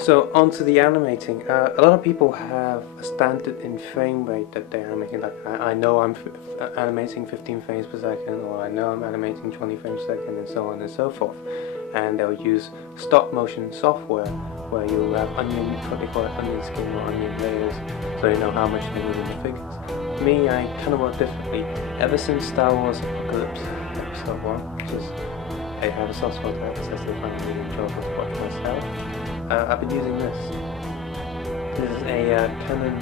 So onto the animating. A lot of people have a standard in frame rate that they're animating. Like I know I'm animating 15 frames per second, or I know I'm animating 20 frames per second, and so on and so forth. And they'll use stop motion software where you'll have what they call it, onion skin or onion layers, so you know how much they move in the figures. Me, I kind of work differently. Ever since Star Wars Apocalypse Episode 1, which is I have a soft spot for that because I still find it really enjoyable to watch myself. I've been using this. This is a Canon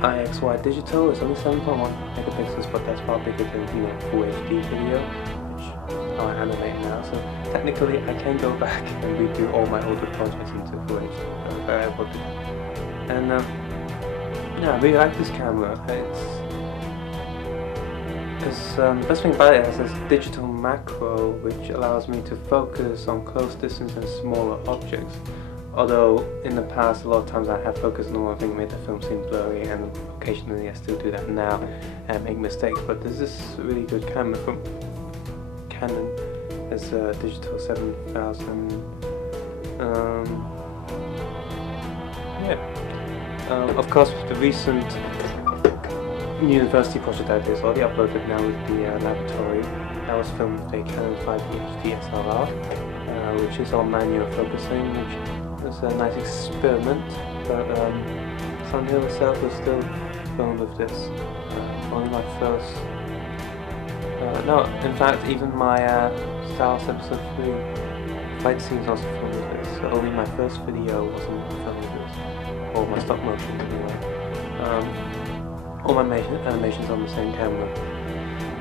IXY digital. It's only 7.1 megapixels, but that's far bigger than Full HD video, which is how I animate now. So technically, I can go back and redo all my older projects into Full HD. I'm very able to. And yeah, I really like this camera. The best thing about it is this digital macro, which allows me to focus on close distance and smaller objects. Although in the past, a lot of times I have focused on one thing, made the film seem blurry, and occasionally I still do that now and make mistakes. But this is a really good camera from Canon. It's a digital 7000. Of course, with the recent university project I did, it's already uploaded now with the laboratory. That was filmed with a Canon 5D DSLR, which is all manual focusing, which was a nice experiment. But Sunhill itself was still filmed with this. Only my first. No, in fact, even my Star Wars Episode 3 fight scenes also filmed with this. So only my first video wasn't filmed with this, or my stop motion anyway. All my animations on the same camera,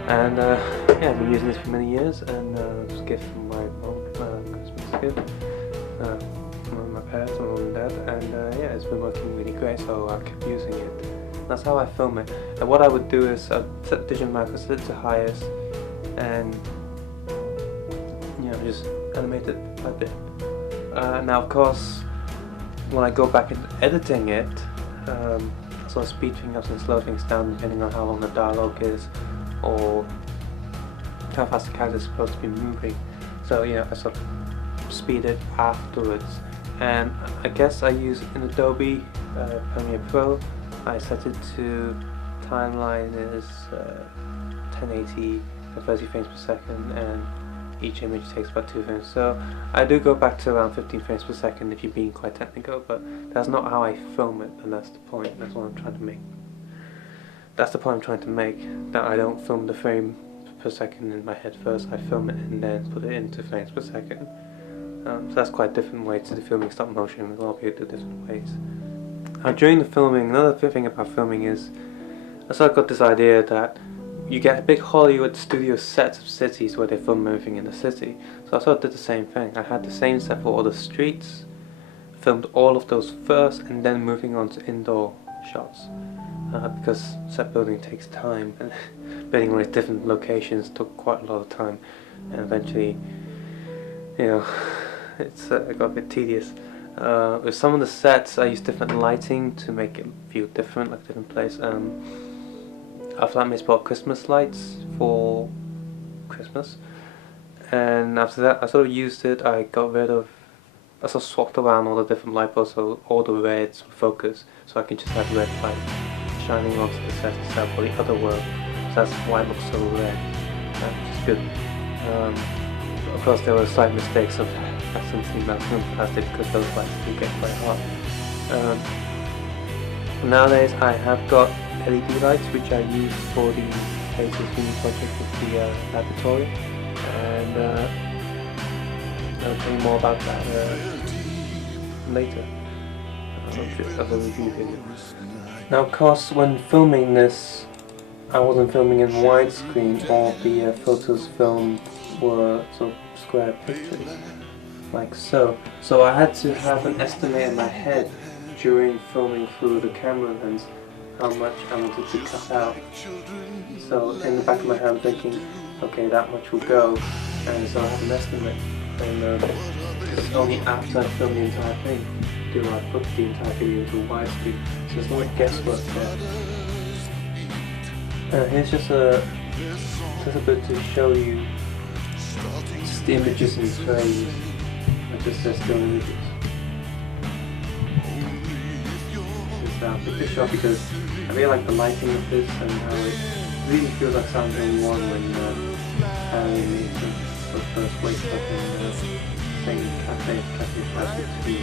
and yeah, I've been using this for many years, and it was a gift from my mom, Christmas gift, my parents, my mom and dad, and yeah, it's been working really great, so I kept using it. That's how I film it. And what I would do is I'd set the digital macro, set it to highest, and just animate it by bit. Now, of course, when I go back into editing it, so speed things up and slow things down depending on how long the dialogue is or how fast the character is supposed to be moving. So I sort of speed it afterwards. And I guess I use in Adobe Premiere Pro, I set it to timeline is 1080 at 30 frames per second, and each image takes about 2 frames. So I do go back to around 15 frames per second if you're being quite technical, but that's not how I film it, and that's the point. That's what I'm trying to make. That's the point I'm trying to make, that I don't film the frame per second in my head first. I film it and then put it into frames per second. So that's quite a different way to do filming stop motion. A lot of people do different ways. During the filming, another thing about filming is I sort of got this idea that you get a big Hollywood studio sets of cities where they film everything in the city. So I sort of did the same thing. I had the same set for all the streets, filmed all of those first, and then moving on to indoor shots. Because set building takes time, and building all these different locations took quite a lot of time, and eventually, it got a bit tedious. With some of the sets, I used different lighting to make it feel different, like different place. Our flatmates bought Christmas lights for Christmas, and after that I sort of used it. I sort of swapped around all the different light bulbs so all the reds were focused, so I can just have red light shining onto the set itself or the other world. So that's why it looks so red, which is good. Of course there were slight mistakes of accidentally melting plastic because those lights do get quite hot. Nowadays I have got LED lights which I use for the Faces Mini project with the laboratory, and I'll tell you more about that later. Of a review video. Now, of course, when filming this, I wasn't filming in widescreen. All the photos filmed were sort of square pictures, like so. So I had to have an estimate in my head during filming through the camera lens how much I wanted to cut out. So in the back of my head I'm thinking, okay, that much will go, and so I have an estimate, and it's only after I film the entire thing do I put the entire video into widescreen, so there's no guesswork there. Here's just a bit to show you just the images in frame, I just says still images. I picked this shot because I really like the lighting of this and how it really feels like Silent Hill 1 when Harry meets him for the first wakes up in the same cafe plastic 2.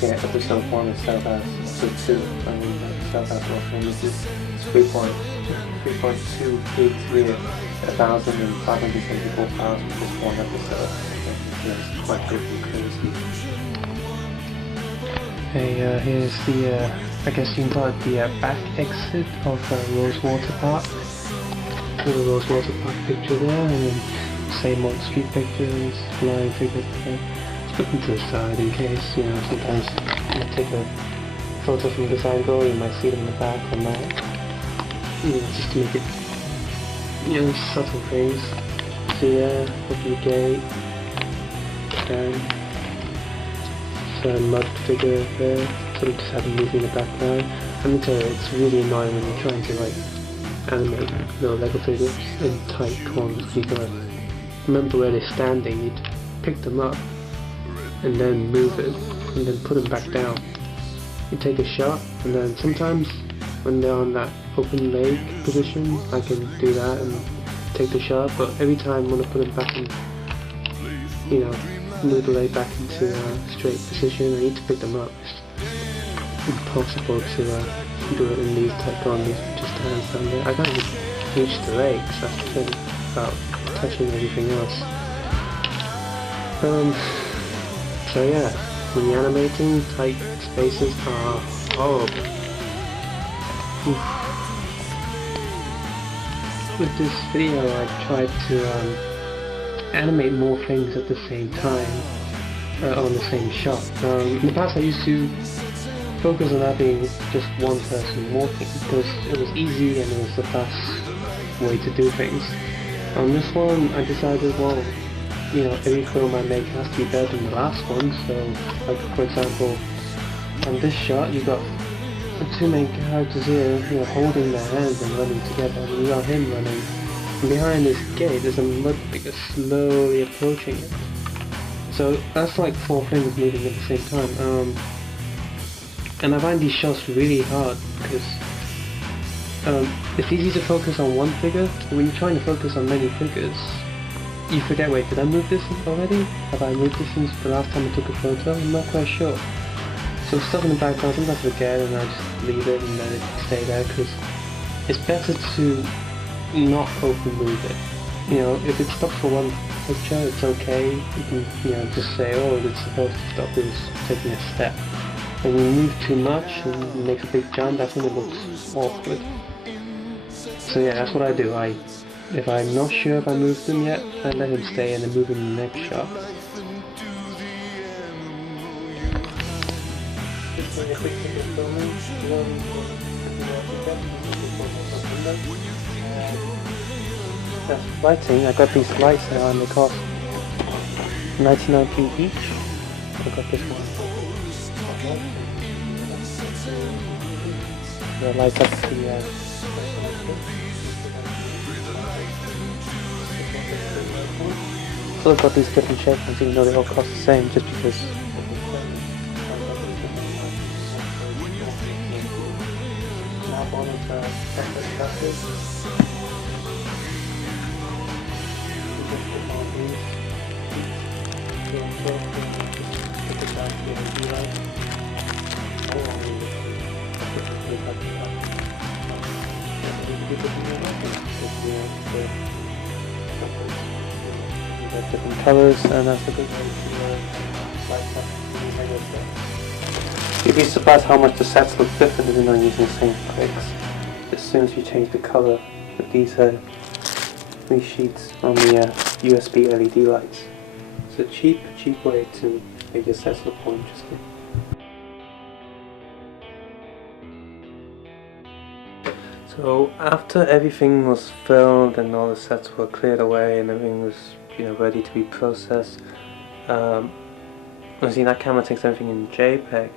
Yeah, episode 1 is South House, episode 2, South House Los Angeles is 3.283 1,574 pounds for this one episode. It's quite good and crazy. Hey, here's the, I guess you can call it the back exit of Rosewater Park. There's a Rosewater Park picture there, and then same old street pictures, flying figures there. Put them to the side in case, sometimes you take a photo from this angle, you might see them in the back or not. Just to make it, subtle things. See there, open the gate, and so a mud figure there, sort of just have them moving in the background. Let me tell you, it's really annoying when you're trying to animate little Lego figures in tight corners. You gotta remember where they're standing, you pick them up, and then move it, and then put them back down. You take a shot, and then sometimes when they're on that open leg position, I can do that and take the shot, but every time when I put them back in, move the leg back into a straight position, I need to pick them up. It's impossible to do it in these tight corners, just hands down there. I can't even reach the legs, that's the thing about touching everything else. So yeah, when you're animating, tight spaces are horrible. With this video I tried to animate more things at the same time, on the same shot. In the past I used to focus on having just one person walking because it was easy and it was the fast way to do things. On this one I decided, well, every film I make has to be better than the last one, so, like, for example, on this shot, you got the two main characters here, holding their hands and running together, and you got him running, and behind this gate, there's a mud figure slowly approaching it. So, that's like 4 things moving at the same time, and I find these shots really hard, because, it's easy to focus on one figure, but when you're trying to focus on many figures, you forget, wait, did I move this already? Have I moved this since the last time I took a photo? I'm not quite sure. So stuff in the background, sometimes I forget and I just leave it and let it stay there, because it's better to not over move it. If it stops for one picture, it's okay. You can, just say, oh, it's supposed to stop, it was taking a step. When you move too much and it makes a big jump, that's when it looks awkward. So yeah, that's what I do. If I'm not sure if I moved them yet, I let him stay and then move him in the next shot. That's lighting. I got these lights now and they cost 99p each. I got this one. The lights up the so I've got these different shapes, even though they all cost the same, just because different colors, and that's a good way to light up the set. You'd be surprised how much the sets look different even though you're using the same bricks. As soon as you change the color with these 3 sheets on the USB LED lights. It's a cheap way to make your sets look more interesting. So after everything was filmed and all the sets were cleared away and everything was ready to be processed, see, that camera takes everything in JPEG.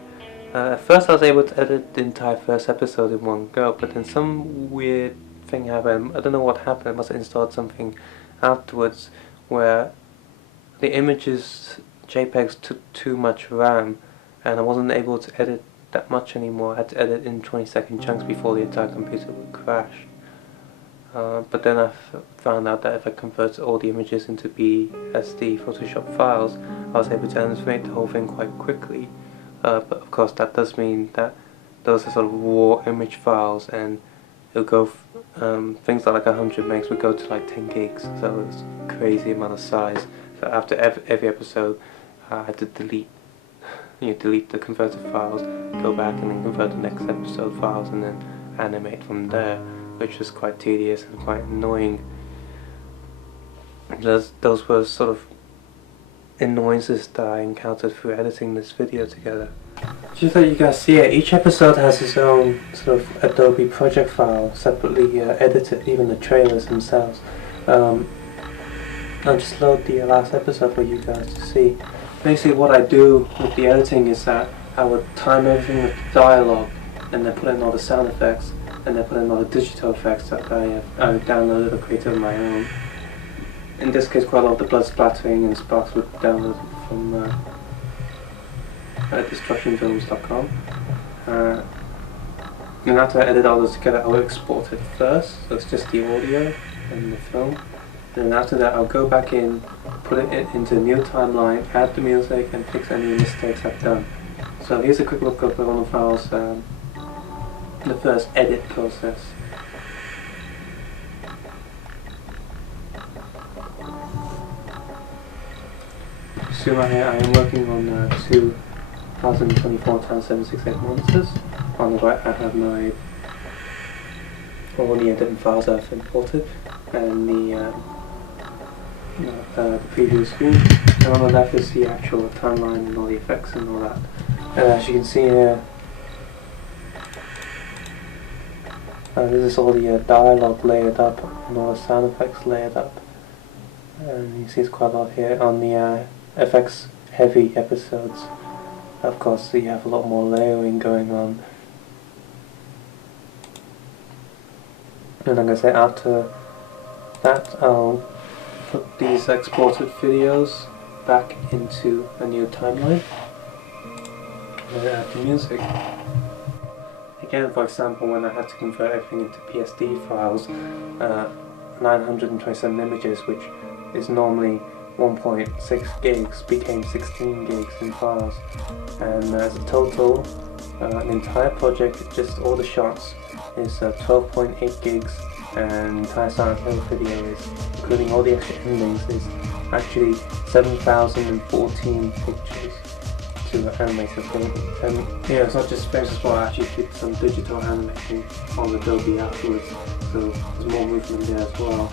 At first I was able to edit the entire first episode in one go, but then some weird thing happened. I don't know what happened. I must have installed something afterwards where the images, JPEGs, took too much RAM, and I wasn't able to edit that much anymore. I had to edit in 20-second chunks before the entire computer would crash. But then I found out that if I converted all the images into BSD Photoshop files, I was able to animate the whole thing quite quickly. But of course that does mean that those are sort of raw image files, and it'll go, things like 100 megs would go to like 10 gigs, so it's a crazy amount of size. So after every episode, I had to delete the converted files, go back and then convert the next episode files, and then animate from there, which was quite tedious and quite annoying. Those were sort of annoyances that I encountered through editing this video together. Just that you guys see it, each episode has its own sort of Adobe project file, separately edited, even the trailers themselves. I'll just load the last episode for you guys to see. Basically what I do with the editing is that I would time everything with dialogue, and then put in all the sound effects, and then put in all the digital effects that I downloaded or created on my own. In this case, quite a lot of the blood splattering and sparks were downloaded from destructionfilms.com. And after I edit all those together, I will export it first, so it's just the audio and the film. And after that, I'll go back in, put it into a new timeline, add the music, and fix any mistakes I've done. So here's a quick look of one of the files, the first edit process. So right here I am working on 2024x768 monitors. On the right I have all the editing files I've imported, and the preview screen, and on the left is the actual timeline and all the effects and all that. And as you can see here, this is all the dialogue layered up and all the sound effects layered up. And you see it's quite a lot here on the FX heavy episodes. Of course you have a lot more layering going on. And like I said, after that I'll put these exported videos back into a new timeline and add the music. Again, for example, when I had to convert everything into PSD files, 927 images, which is normally 1.6 gigs, became 16 gigs in files. And as a total, an entire project, just all the shots, is 12.8 gigs, and the entire Silent Hill video is, including all the extra endings, is actually 7,014 pictures to animate the thing. And yeah, it's not just frames as well, I actually did some digital animating on Adobe afterwards, so there's more movement there as well.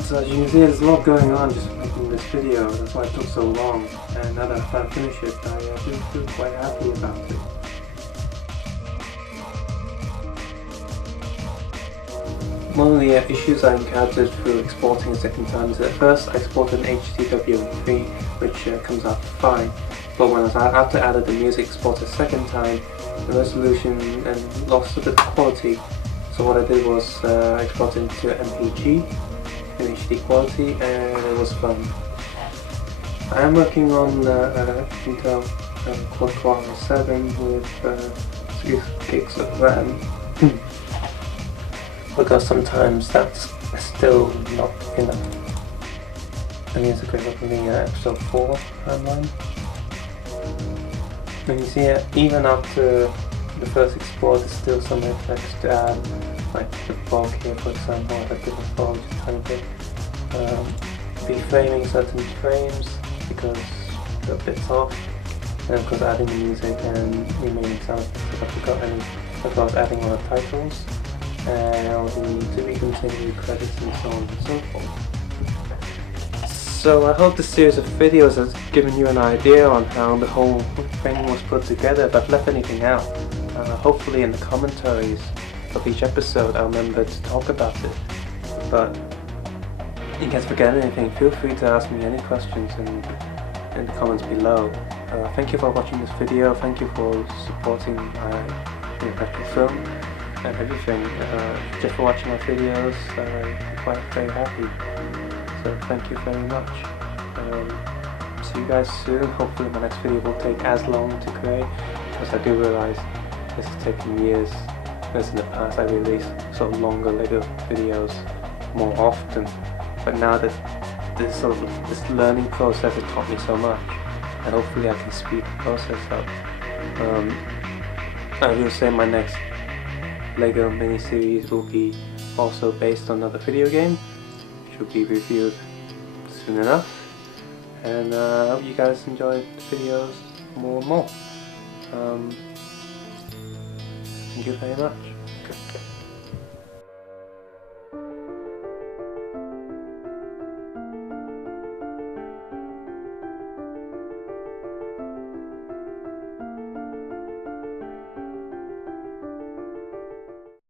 So as you can see, there's a lot going on just making this video, that's why it took so long, and now that I've finished it, I feel quite happy about it. One of the issues I encountered through exporting a second time is that at first I exported an HTWMP, which comes out fine, but when after I added the music export a second time, the resolution and lost a bit of quality. So what I did was export it into MPG in HD quality, and it was fun. I am working on Intel quad-core i7 with 6 gigs of RAM. Because sometimes that's still not enough. And here's a quick look at the episode 4 timeline. And you see it, even after the first export, there's still some effects to add, like the fog here for example. I did the fog just a tiny bit. Reframing certain frames because they're bits off, and of course adding the music and remaining sound effects if I forgot any, as well as adding all the titles and all the to be continued credits and so on and so forth. So I hope this series of videos has given you an idea on how the whole thing was put together. If I've left anything out, hopefully in the commentaries of each episode I'll remember to talk about it. But you guys forget anything, feel free to ask me any questions in the comments below. Thank you for watching this video, thank you for supporting my intellectual film and everything. Just for watching my videos, I'm quite very happy. So thank you very much. See you guys soon. Hopefully my next video will take as long to create, because I do realise this has taken years. Whereas in the past I released sort of longer LEGO videos more often, but now that this learning process has taught me so much, and hopefully I can speed the process up. I will say my next LEGO mini-series will be also based on another video game, which will be reviewed soon enough, and I hope you guys enjoy the videos more and more. Thank you very much.